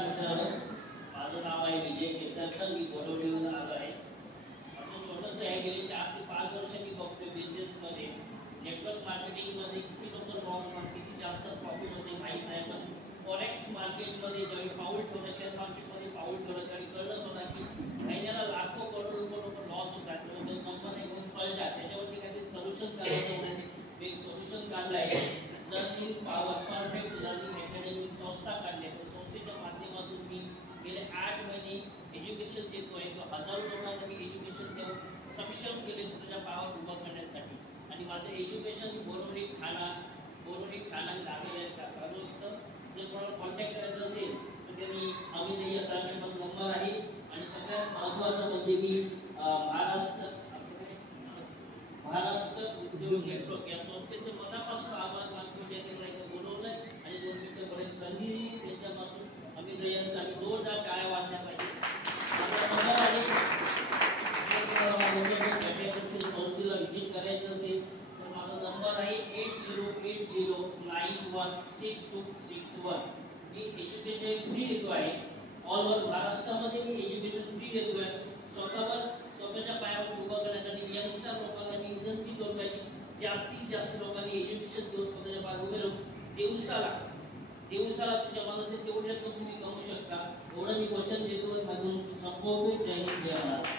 नमस्कार मित्रांनो, माझं नाव आहे विजय केसरकर. मी बोरिवलीहून आलो आहे. माझं छोटंसं आहे, गेले 4 ते 5 वर्ष मी बघतोय बिझनेसमध्ये नेटवर्क मार्केटिंगमध्ये किती लोक लॉस होतात, किती जास्त प्रॉफिट होते माहीत नाही. पण फॉरेक्स मार्केटमध्ये ज्यावेळी पाऊल ठेवलं, शेअर मार्केटमध्ये पाऊल ठेवलं, त्यावेळी कळलं मला की महिन्याला लाखो करोड रुपये लॉस होतात. कंपन्या घेऊन पळतात. त्याच्यावरती काहीतरी सोल्युशन काढायचं म्हणून एक सोल्युशन काढलं आहे. Learning power perfect learning academy संस्था काढली आहे. संस्थेच्या माध्यमातून मी गेले 8 महिने एज्युकेशन देतोय. हजारो लोकांना मी एज्युकेशन देऊन सक्षम केले स्वतःच्या पायावर उभं करण्यासाठी. आणि माझं एज्युकेशन बोरिवली ठाणा लागलेलं आहे. जर कोणाला कॉन्टॅक्ट करायचं असेल तर त्यांनी अमित सरांकडे माझा नंबर आहे. आणि सगळ्यात महत्त्वाचं म्हणजे मी महाराष्ट्र उद्योग नेटवर्क या संस्थेचे मनापासून आभार मानतो. ज्यांनी मला इथं बोलवलंय आणि 2 मिनिटांपर्यंत संधी दिली. त्यांच्यापासून आम्ही दयांसाठी जोरदार टाळ्या वाजल्या पाहिजे. संस्थेला व्हिजिट करायचं असेल तर माझा नंबर आहे 8080916261. मी एज्युकेशन फ्री देतो आहे. ऑल ओव्हर महाराष्ट्रामध्ये मी एज्युकेशन फ्री देतोय. स्वतःच्या पायावर उभं करण्यासाठी यंगस्टर लोकांना मी विनंती करतोय की जास्तीत जास्त लोकांनी एज्युकेशन घेऊन स्वतःच्या पायावर उभे राहून दिवसाला तुमच्या मनात असेल तेवढे तुम्ही कमवू शकता. एवढं मी वचन देतो. संपवतोय. जय हिंद, जय महाराष्ट्र.